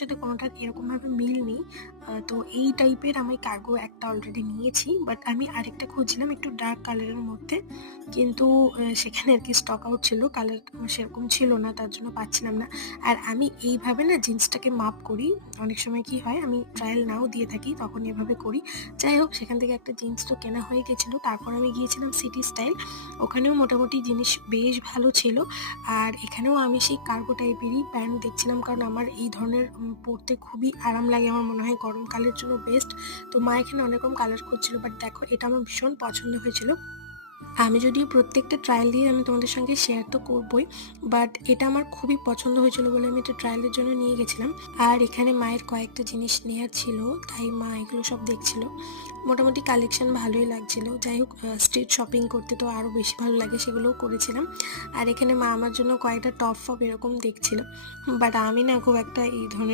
সাথে কোনোটার এরকমভাবে মিল নেই। তো এই টাইপের আমি কার্গো একটা অলরেডি নিয়েছি। বাট আমি আরেকটা খুঁজছিলাম একটু ডার্ক কালারের মধ্যে। কিন্তু সেখানে আরকি স্টক আউট ছিল। কালার সেরকম ছিল না, তার জন্য পাচ্ছিলাম না। আর আমি এইভাবে না জিন্সটাকে মাপ করি। অনেক সময় কি হয়, আমি ট্রায়াল নাও দিয়ে থাকি, তখন এভাবে করি। যাই হোক, সেখান থেকে একটা জিন্স তো কেনা হয়ে গেছিল। তারপর আমি গিয়েছিলাম সিটি স্টাইল। ওখানেও মোটামুটি জিনিস বেশ ভালো ছিল। আর এখানেও আমি সেই কার্গো টাইপেরই প্যান্ট দেখছিলাম, কারণ আমার এই ধরনের পরতে খুবই আরাম লাগে। আমার মনে হয় গরমকালের জন্য বেস্ট। তো মা এখানে অনেক রকম কালার খুঁজছিল, বাট দেখো এটা আমার ভীষণ পছন্দ হয়েছিল। আমি যদিও প্রত্যেকটা ট্রায়াল দিয়ে আমি তোমাদের সঙ্গে শেয়ার তো করবই, বাট এটা আমার খুবই পছন্দ হয়েছিল বলে আমি এটা ট্রায়ালের জন্য নিয়ে গেছিলাম। আর এখানে মায়ের কয়েকটা জিনিস নেয়ার ছিল, তাই মা এগুলো সব দেখছিল। মোটামুটি কালেকশন ভালোই লাগছিল। যাই হোক, স্ট্রিট শপিং করতে তো আরও বেশি ভালো লাগে, সেগুলোও করেছিলাম। আর এখানে মা আমার জন্য কয়েকটা টপ ফপ এরকম দেখছিল, বাট আমি না খুব একটা এই ধরনের